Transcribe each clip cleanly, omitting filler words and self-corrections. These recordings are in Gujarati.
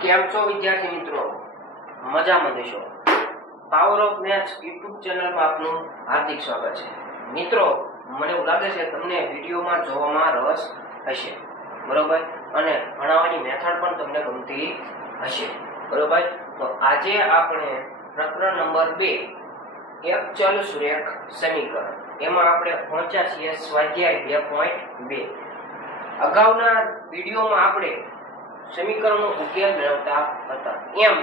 કેમ છો વિદ્યાર્થી મિત્રો? મજામાં દેશો. પાવર ઓફ મેથ્સ યુટ્યુબ ચેનલમાં આપનું હાર્દિક સ્વાગત છે. મિત્રો, મને એવું લાગે છે તમને વિડીયોમાં જોવામાં રસ હશે, બરોબર, અને ભણાવવાની મેથડ પણ તમને ગમતી હશે, બરોબર. તો આજે આપણે પ્રકરણ નંબર 2 એક ચલ સુરેખ સમીકરણ એમાં આપણે પહોંચ્યા છીએ સ્વાધ્યાય 2.2. અગાઉના વિડીયોમાં આપણે સમીકરણનો ઉકેલ મેળવતા હતા, એમ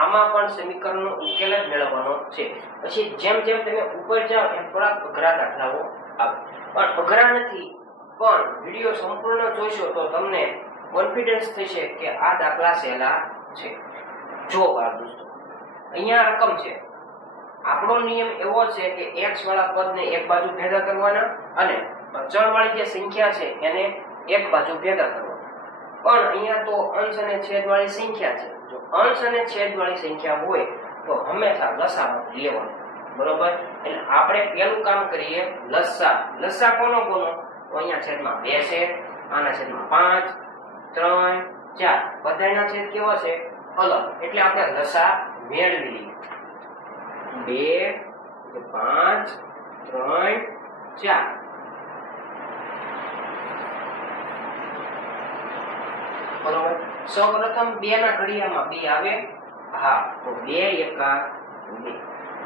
આમાં પણ સમીકરણનો ઉકેલ જ મેળવવાનો છે. પછી જેમ જેમ તમે ઉપર જાઓ એમ થોડા અઘરા દાખલાઓ આવે, પણ અઘરા નથી, પણ વિડીયો સંપૂર્ણ જોશો તો તમને કોન્ફિડન્સ થશે કે આ દાખલા સહેલા છે. જો બાળ દોસ્તો, અહીંયા રકમ છે. આપણો નિયમ એવો છે કે x વાળા પદને એક બાજુ ભેગા કરવાના અને અચળ વાળી જે સંખ્યા છે એને એક બાજુ ભેગા કરવાના. પણ અહીંયા તો અંશ અને છેદ વાળી સંખ્યા છે. જો અંશ અને છેદ વાળી સંખ્યા હોય તો હંમેશા લસાઅ લેવાનો, બરોબર. એટલે આપણે પહેલું કામ કરીએ લસાઅ. લસાઅ કોનો તો અહીંયા છેદમાં 2 છે, આના છેદમાં 5, 3, 4, બધાયના છેદ કેવા છે? અલગ. એટલે આપણે લસાઅ મેળવી લઈએ. 2, 5, 3, 4. બરોબર. સૌપ્રથમ 2 ના ઘડિયામાં 2 આવે. હા, તો 2 એકા 2.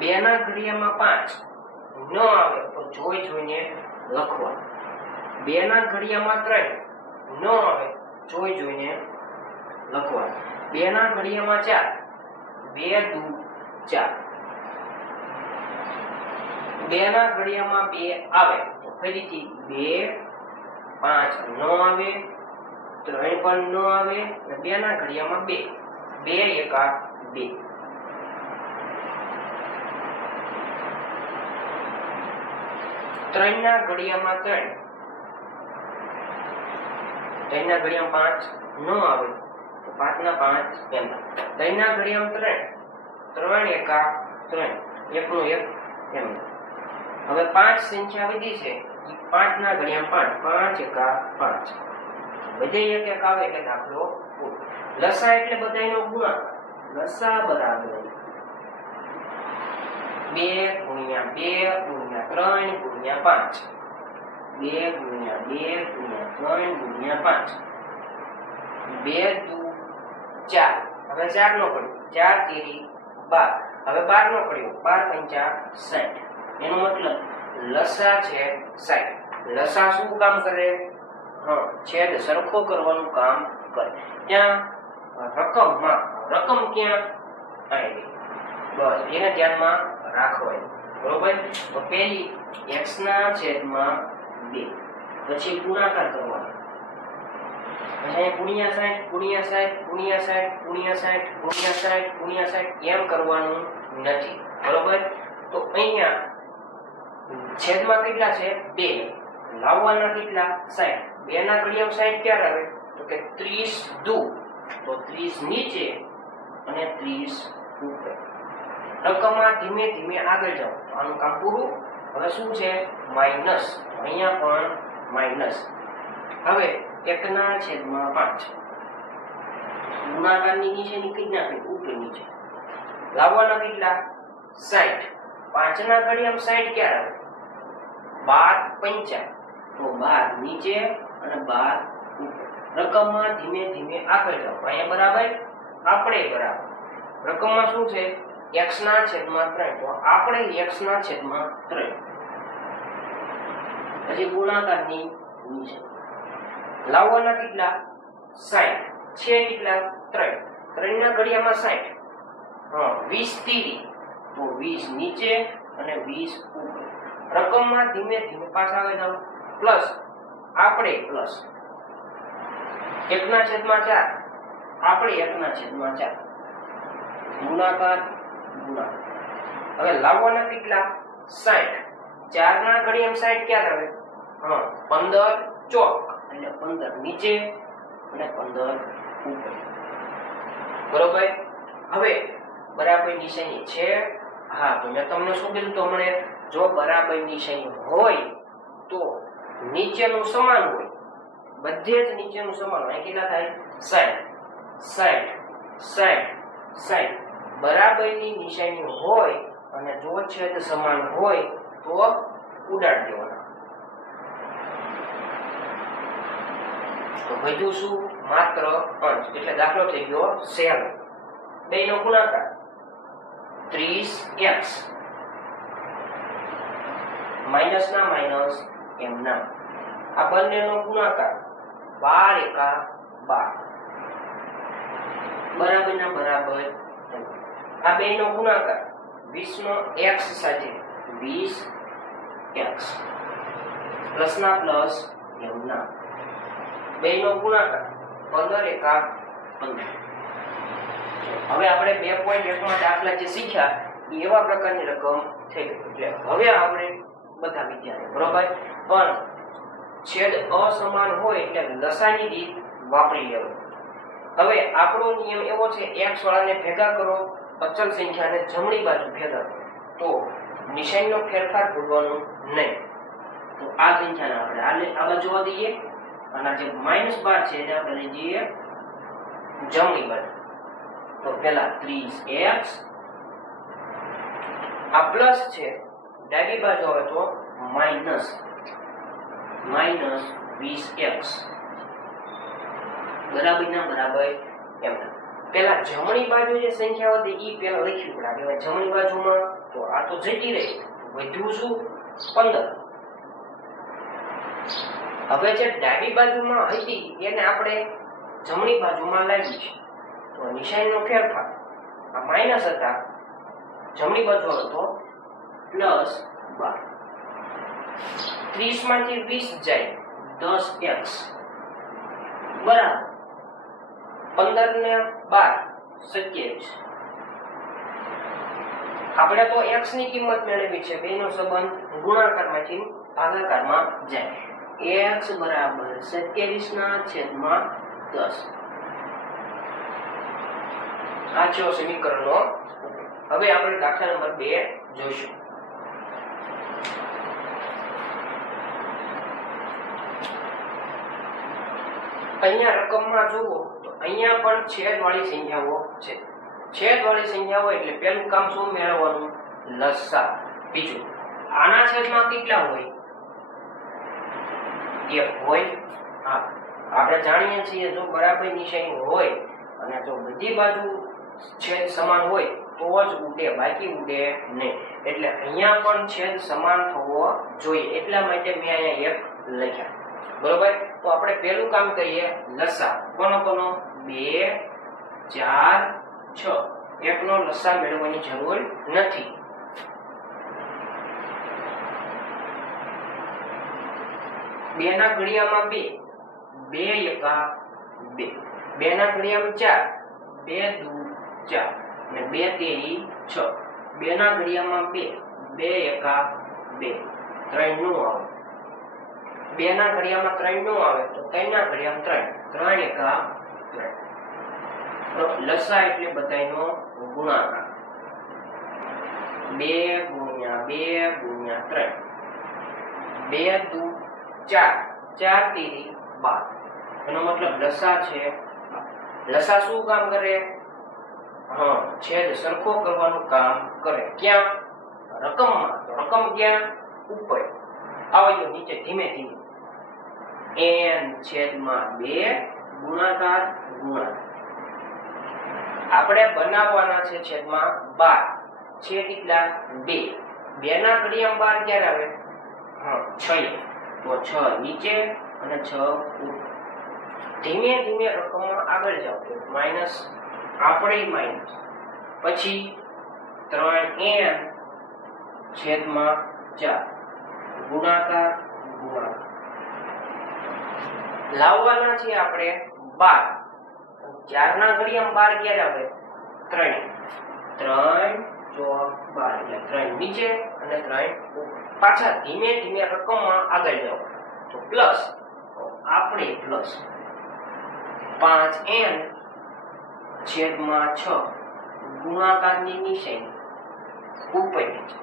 2 ના ઘડિયામાં 5 ન આવે તો જોઈને લખવાનું. 2 ના ઘડિયામાં 3 ન આવે જોઈને લખવાનું. 2 ના ઘડિયામાં 4 2 દુ 4. 2 ના ઘડિયામાં 2 આવે તો ફરીથી 2, 5 ન આવે, 3 પણ ન આવે, અને 2 ના ઘડિયામાં 2 2 એકા 2. 3 ના ઘડિયામાં 3 3 ના ઘડિયામાં 5 ન આવે તો 5 ના 5 એમ. 3 ના ઘડિયામાં 3 એકા 3 1 નું 1 એમ. હવે 5 સંખ્યા વધી છે. 5 ના ઘડિયામાં 5 એકા 5 બધે એક એક આવે એટલે દાખલો પૂરો. લસાઅ એટલે બધાયનો ગુણાકાર. લસાઅ બરાબર 2 ગુણ્યા 2 ગુણ્યા 3 ગુણ્યા 5. 2 ગુણ્યા 2 ગુણ્યા 3 ગુણ્યા 5. 2 દુ 4. હવે 4 નો પડ્યો, 4 તેરી 12. હવે 12 નો પડ્યો, 12 પંચા 60. એનો મતલબ લસાઅ છે 60. લસાઅ શું કામ કરે? છેદ સરખો કરવાનું કામ કરે. ત્યાં રકમ ક્યાં આવી? બસ એને ધ્યાનમાં રાખવાનું, બરોબર. તો પહેલી x ના છેદમાં 2, પછી ગુણાકાર કરવાનો, પછી ગુણ્યા 60 ગુણ્યા 60 ગુણ્યા 60 ગુણ્યા 60 ગુણ્યા 60 ગુણ્યા 60 એમ કરવાનું નથી, બરોબર. તો અહીંયા છેદમાં કેટલા છે? 2. લાવવાના કેટલા? 60. 2 ના ઘડિયામાં 60 ક્યારે આવે? તો કે 30 દુ, તો 30 નીચે અને 30 ઉપર. રકમમાં ધીમે ધીમે આગળ જાઓ તો આનું કામ પૂરું. હવે શું છે? માઈનસ. અહીંયા પણ માઈનસ. હવે 1 ના છેદમાં 5 ગુણાકારની નીચેની કેટલી નાખી? ઉપર નીચે. લાવવાના કેટલા? 60. 5 ના ઘડિયામાં 60 ક્યારે આવે? 12 પંચા, તો 12 નીચે અને 12 ઉપર. રકમમાં ધીમે ધીમે આગળ જાઓ. અહીંયા બરાબર, આપણે બરાબર. રકમમાં શું છે? x ના છેદમાં 3, તો આપણે x ના છેદમાં 3. પછી ગુણાકારની નીચે. લાવવાના કેટલા? 60. છે કેટલા? 3. 3 ના ઘડિયામાં 60. 20 તીરી, તો 20 નીચે અને 20 ઉપર. રકમમાં ધીમે ધીમે પાછા આવે જાવ. પ્લસ આપણે પ્લસ 1 ના છેદમાં 4, આપણે 1 ના છેદમાં 4. ગુણાકાર. હવે લાવવાના કેટલા? 60. 4 ના ઘડિયામાં 60 ક્યારે આવે? 15 ચોક, એટલે 15 નીચે અને 15 ઉપર, બરોબર. હવે બરાબર નિશાની છે. હા, તો મેં તમને શું કીધું? તો મને જો બરાબર નિશાની હોય તો નીચેનું સમાન હોય, બધે જ નીચેનું સમાન હોય. કેટલા થાય? 60. 60 60 બરાબરની નિશાની હોય અને જો છેદ સમાન હોય તો ઉડાડી દેવાના. તો વધુ શું? માત્ર અંશ. એટલે દાખલો થઈ ગયો 7. બેનો ગુણાકાર 30x માઇનસ ના માઇનસ એમ ના. આ બંનેનો ગુણાકાર 12 એકા 12 બરાબર ના બરાબર. આ બેનો ગુણાકાર 20 નો x સાથે 20x પ્લસ ના પ્લસ એમ ના. બેનો ગુણાકાર 15 એકા 15. હવે આપણે 2.1 માં દાખલા જે શીખ્યા એવા પ્રકારની રકમ થઈ ગઈ. એટલે હવે આપણે બધા વિદ્યાર્થીઓ બરોબર પણ છેદ અસમાન હોય એટલે લસાની રીત વાપરી લેવું. હવે આપણો નિયમ એવો છે x વાળાને ભેગા કરો, અચલ સંખ્યાને જમણી બાજુ ભેગા કરો, તો નિશાનીનો ફેરફાર ભૂલવાનું નહીં. તો આ સંખ્યાને આપણે આ બાજુ જોવા દઈએ અને જે -12 છે એને આપણે લઈ જઈએ જમણી બાજુ. તો પહેલા 30x આ પ્લસ છે ડાબી બાજુ આવે તો માઇનસ 20x બરાબર ના બરાબર એમ. પેલા જમણી બાજુ જે સંખ્યા હતી ઈ પેલા લખ્યું પડે. હવે જમણી બાજુમાં તો આ તો જતી રહી, વધ્યું શું? 15. હવે જે ડાબી બાજુમાં હતી એને આપણે જમણી બાજુમાં લાવી છે. તો નિશાનીનો ફેરફાર આ માઈનસ હતા, જમણી બાજુ આવે તો પ્લસ 12. 30 માંથી 20 જાય 10x બરાબર 15 ને 12 27. આપણે તો x ની કિંમત મેળવી છે. બેનો સંબંધ ગુણાકારમાંથી ભાગાકારમાં જાય. x બરાબર 27 ના છેદમાં 10. આ છે સમીકરણનો. હવે આપણે દાખલા નંબર 2 જોઈશું. અહીંયા રકમમાં જુઓ તો અહીંયા પણ છેદવાળી સંખ્યાઓ છે. છેદવાળી સંખ્યાઓ એટલે પહેલું કામ શું મેળવવાનું? લસા. બીજું આના છેદમાં કેટલા હોય? 1 હોય. આપણે જાણીએ છીએ જો બરાબર નિશાની હોય અને જો બધી બાજુ છેદ સમાન હોય તો જ ઉડે, બાકી ઉડે નહીં. એટલે અહીંયા પણ છેદ સમાન થવો જોઈએ, એટલા માટે મેં અહીંયા 1 લખ્યા. બરોબર. તો આપણે પહેલું કામ કરીએ લસા. કોનો 2 4 6. એકનો લસા મેળવવાની જરૂર નથી. બે ના ઘડિયામાં 2 2 એકા 2. બે ના ઘડિયામાં 4 2 દુ 4 અને 2 તેરી 6. બે ના ઘડિયામાં 2 2 એકા 2 3 નું આવે. બે ના ઘડિયામાં 3 નું આવે તો 3 ના ઘડિયામાં 3 3 એકા 3. લસા એટલે બધાયનો ગુણાકાર 2 ગુણ્યા 2 ગુણ્યા 3 2 દુ 4 4 તેરી 12. એનો મતલબ લસા છે. લસા શું કામ કરે? છેદ સરખો કરવાનું કામ કરે. ક્યાં? રકમમાં. તો રકમ ક્યાં? ઉપર. આવજો નીચે ધીમે ધીમે. n છેદમાં 2 ગુણાકાર ગુણાકાર. આપણે બનાવવાના છે છેદમાં 12. છે કેટલા? 2. 2 ના ઘડિયામાં 12 ક્યારે આવે? 6. તો 6 નીચે અને 6 ઉપર. ધીમે ધીમે રકમમાં આગળ જાઓ. માઈનસ આપણે માઈનસ, પછી 3n છેદમાં 4 ગુણાકાર ગુણાકાર. લાવવાના છે આપણે 12. 4 ના ઘડિયામાં 12 ક્યારે આવે? 3 4 12 એટલે 3 નીચે અને 3 ઉપર. પાછા ધીમે ધીમે રકમમાં આગળ જાઓ તો પ્લસ, આપણે પ્લસ 5n છેદમાં 6 ગુણાકારની નિશાની ઉપર નીચે.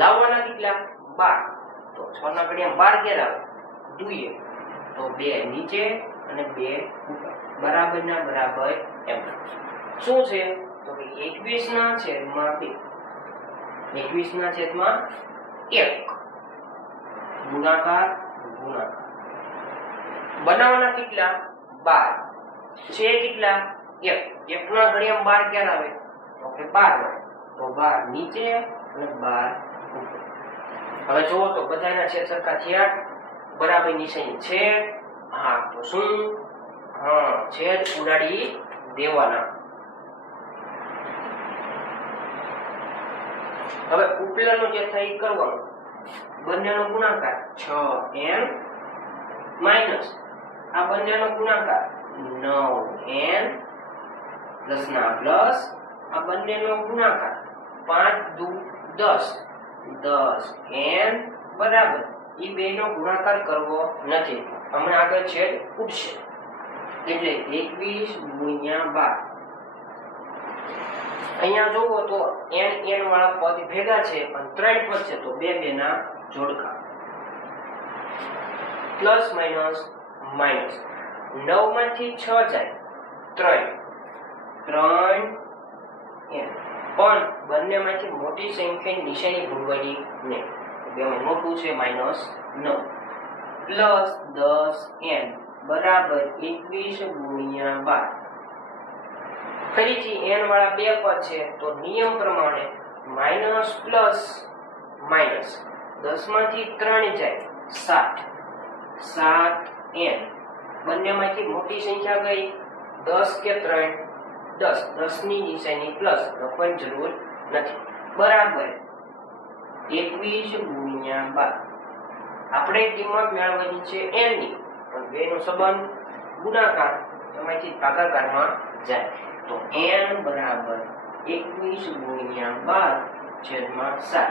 લાવવાના કેટલા? 12. તો 6 ના ઘડિયામાં 12 ક્યારે આવે? 2 તો 2 નીચે અને 2 ઉપર. બરાબર ના બરાબર એમ. શું છે તો કે 21 ના છેદમાં 2, 21 ના છેદમાં 1 ગુણાકાર ગુણાકાર. બનાવવાના કેટલા 12 છે, કેટલા 1, 1 ના ઘડિયામાં 12 ક્યાં આવે તો કે 12 આવે. તો 12 નીચે અને 12 ઉપર. હવે જુઓ તો બધાના છેદ સરખા થયા, બરાબર નિશાની છે. હા તો શું છેદ ઉડાડી દેવાના. હવે ઉપલાનું જે થાય કરવાનું, બંનેનો ગુણાકાર 6n માઈનસ આ બંનેનો ગુણાકાર 9n પ્લસ ના પ્લસ આ બંનેનો ગુણાકાર 5 દુ 10 10n બરાબર ઈ બેનો ગુણાકાર કરવો નથી. હમણાં આગળ છેદ ઉડશે એટલે 21 ગુણ્યા 12. અહીંયા જોવો તો n વાળા પદ ભેગા છે પણ 3 પદ છે તો બે ના જોડકા. પ્લસ માઈનસ માઈનસ 9 માંથી 6 જાય 3 3n પણ બંનેમાંથી મોટી સંખ્યાની નિશાની ભૂલવાની નહીં. બેમાં મોટું છે -9 પ્લસ 10n બરાબર 21 ગુણ્યા 12. ફરીથી n વાળા બે પદ છે તો નિયમ પ્રમાણે માઈનસ પ્લસ માઈનસ 10 માંથી 3 જાય 7n બંનેમાંથી મોટી સંખ્યા ગઈ 10 કે 3 10 ની નિશાની પ્લસ લખવાની જરૂર નથી બરાબર 21 ગુણ્યા 12. આપણે કિંમત મેળવવાની છે n ની પણ બેનો સંબંધ ગુણાકાર એમાંથી ભાગાકારમાં જાય તો n બરાબર 21 ગુણ્યા 12 છેદમાં 7.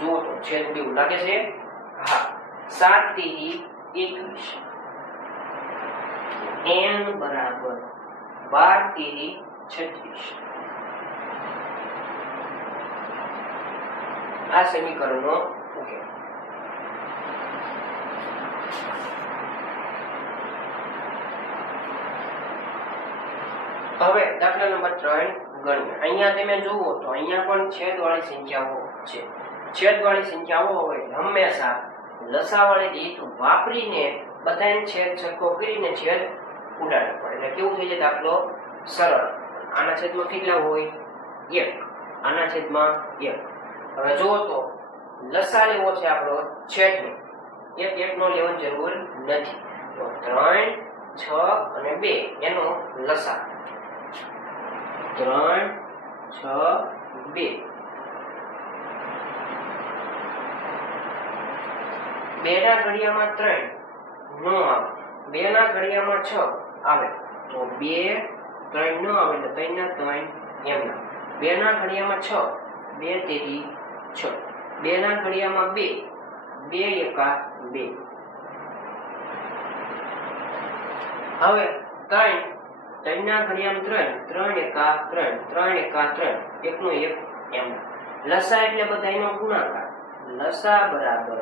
જુઓ તો છેદ કેવું લાગે છે. હા 7 તેરી 21 n બરાબર 12 તેરી 36. આ સમીકરણનો ઉકેલ. હવે દાખલા નંબર 3 ગણીએ. અહીંયા તમે જુઓ તો અહીંયા પણ છેદવાળી સંખ્યાઓ છે. છેદવાળી સંખ્યાઓ હોય હંમેશા લસાવાળી રીત વાપરીને બધાને છેદ સરખો કરીને છેદ ઉડાડવો પડે. એટલે કેવું થઈ જાય દાખલો સરળ. આના છેદમાં કેટલા હોય 1, આના છેદમાં 1. હવે જુઓ તો લસા લેવો છે આપણો છેદનો, 1 નો લેવાની જરૂર નથી. તો 3 6 અને 2 એનો લસા 3 6 2. 2 ના ઘડિયામાં 3 નો આવે, 2 ના ઘડિયામાં 6 આવે તો 2 3 નો આવે એટલે 3 ના 3 એમના. 2 ના ઘડિયામાં 6 2 તેરી 6. 2 ના ઘડિયામાં 2 2 એકા 2. હવે 3 ના ઘડિયામાં 3 3 એકા 3 3 એકા 3 1 નો 1 એમના. લસા એટલે બધાયનો ગુણાકાર. લસા બરાબર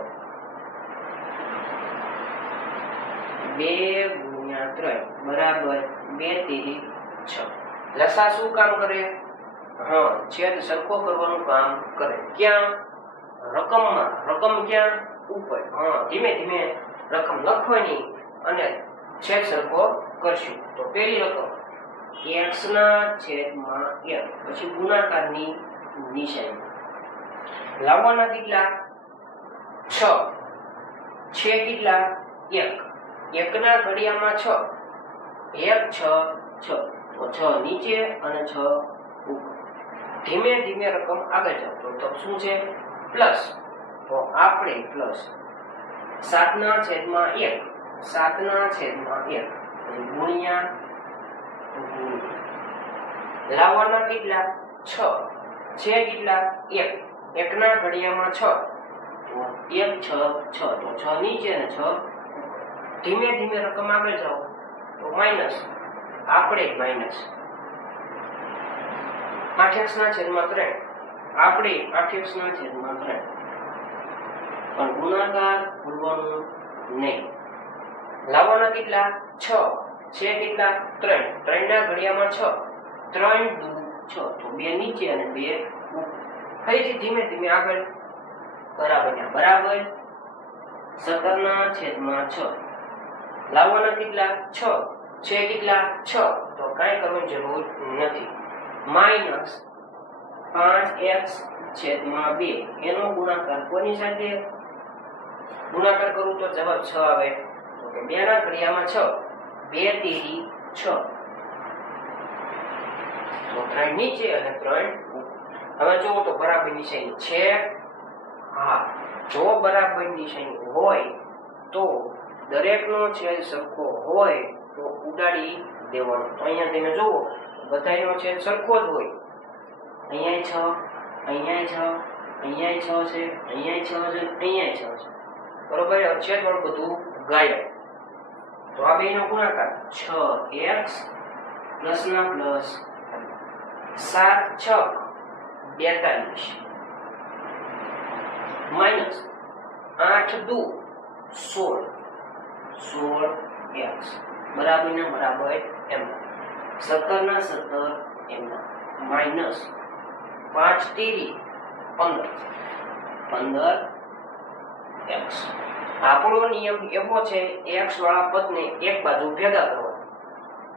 2 ગુણ્યા 3 બરાબર 2 તેરી 6. લસા શું કામ કરે? છેદ સરખો કરવાનું કામ કરે. ક્યાં? રકમમાં. રકમ ક્યાં? ઉપર. ધીમે ધીમે રકમ લખવાની અને છેદ સરખો કરશું. તો પહેલી રકમ x ના છેદમાં 1 પછી ગુણાકારની નિશાની. લાવવાના કેટલા 6 છે કેટલા 1. 1 ના ઘડિયામાં 6 1 6 6 તો 6 નીચે અને 6 ઉપર. ધીમે ધીમે રકમ આગળ જાવ તો શું છે પ્લસ. તો આપણે પ્લસ 7 ના છેદમાં 1 7 ના છેદમાં 1 ગુણ્યા લાવવાના કેટલા 6 છે કેટલા 1. 1 ના ઘડિયામાં 6 તો 1 6 6 તો 6 નીચે અને 6. ધીમે ધીમે રકમ આગળ જાઓ તો માઈનસ આપણે માઈનસ 8x ના છેદમાં 3 આપણે 8x ના છેદમાં 3 પણ ગુણાકાર ભૂલવાનું નહીં. લાવવાના કેટલા 6 છે કેટલા 3 3 ના ઘડિયામાં 6 3 દુ 6 તો 2 નીચે અને 2 ફરીથી ધીમે ધીમે આગળ બરાબર 17/6 લાવવાના કેટલા 6 છે કેટલા 6 તો કાંઈ કરવાની જરૂર નથી માઈનસ 5x/2 એનો ગુણાકાર કોની સાથે ગુણાકાર કરું તો જવાબ 6 આવે તો કે 2 ના ઘડિયામાં 6 2 તેરી 6 તો 3 નીચે અને 3 હવે જો તો બરાબર નિશાની છે હા જો બરાબર નિશાની હોય તો દરેકનો છેદ સરખો હોય તો ઉડાડી દેવાનો તો અહીંયા તમે જુઓ બધાયનો છેદ સરખો જ હોય અહીંયા 6 અહીંયા 6 અહીંયા 6 છે અહીંયા 6 છે અહીંયા 6 છે બરોબર છેદ વાળું બધું ગાયબ તો આ બેનો ગુણાકાર 6x પ્લસ ના પ્લસ 7 6 42 માઈનસ 8 દુ 16x બરાબર ને બરાબર એમ 17 ના 17 એમ માઈનસ 5 તેરી 15x આપણો નિયમ એવો છે x વાળા પદને એક બાજુ ભેગા કરવા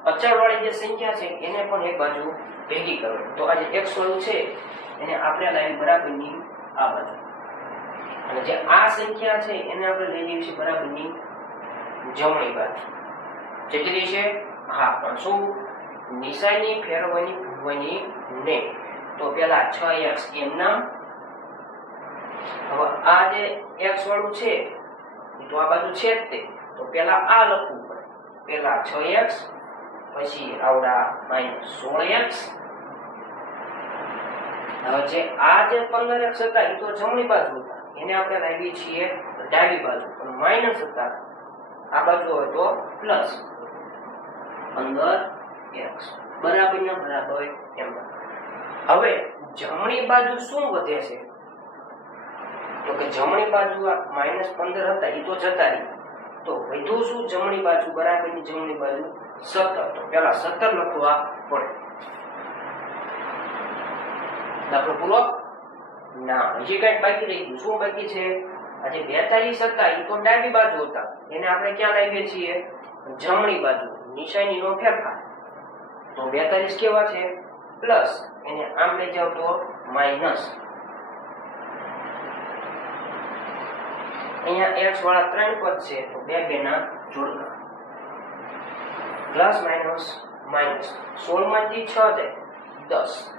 અચળ વાળી જે સંખ્યા છે એને પણ એક બાજુ ભેગી કરવાની તો આ જે x વાળું છે એને આપણે લાઈન બરાબરની આ બાજુ અને જે આ સંખ્યા છે એને આપણે લઈ લેવી છે બરાબરની જમણી બાજુ કેટલી છે હા પણ શું નિશાની ફેરવવાની ભૂલવાની નહીં તો પેલા 6x એમ નામ હવે આ જે x વાળું છે તો આ બાજુ છે જ તે તો પેલા આ લખવું પડે પેલા 6x પછી આવડા -16x હવે જે આ જે 15x હતા એ તો જમણી બાજુ હતા એને આપણે લાવી છીએ ડાબી બાજુ પણ માઈનસ હતા આ બાજુ હોય તો પ્લસ 15x બરાબર ને બરાબર એમ હવે જમણી બાજુ શું વધે છે તો કે જમણી બાજુ આ -15 હતા એ તો જતા રહી તો વધુ શું જમણી બાજુ બરાબરની જમણી બાજુ 17 તો પહેલા 17 લખવા પડે દાખલો પૂરો ના હજી કઈ બાકી રહી ગયું શું બાકી છે આજે 42 હતા એ તો ડાબી બાજુ હતા એને આપણે ક્યાં લાવીએ છીએ જમણી બાજુ નિશાનીનો ફેરફાર તો 42 કેવા છે પ્લસ એને આમ લઈ જાવ તો માઈનસ અહીંયા x વાળા 3 પદ છે તો બે ના જોડકા પ્લસ માઈનસ 16 માંથી 6 જાય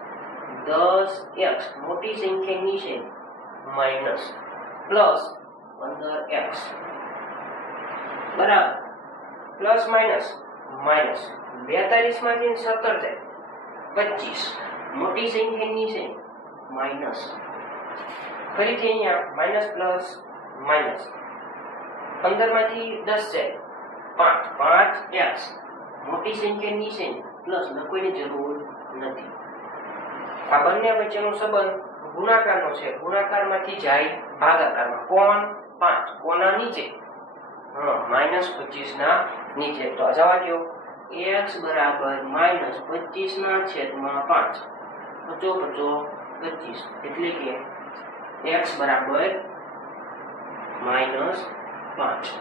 10x મોટી સંખ્યાની છે માઈનસ પ્લસ 15x બરાબર પ્લસ માઈનસ 42 માંથી 17 જાય 25 મોટી સંખ્યાની છે માઈનસ ફરીથી અહીંયા માઈનસ પ્લસ માઈનસ 15 માંથી 10 જાય 5x મોટી સંખ્યાની છે પ્લસ લખવાની જરૂર નથી આ બંને વચ્ચેનો સંબંધ ગુણાકારનો છે ગુણાકારમાંથી જાય ભાગાકારમાં કોણ 5 કોના નીચે -25 ના નીચે તો આ જવા દો x બરાબર -25 ના છેદમાં 5 25 એટલે કે x બરાબર -5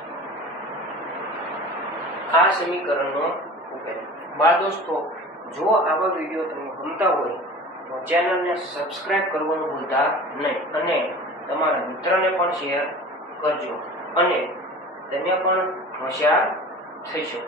આ સમીકરણનો ઉકેલ બાળ દોસ્તો જો આવા વિડીયો તમને ગમતા હોય તો ચેનલને સબસ્ક્રાઇબ કરવાનું ભૂલતા નહીં અને તમારા મિત્રને પણ શેર કરજો અને તમે પણ હોશિયાર થશો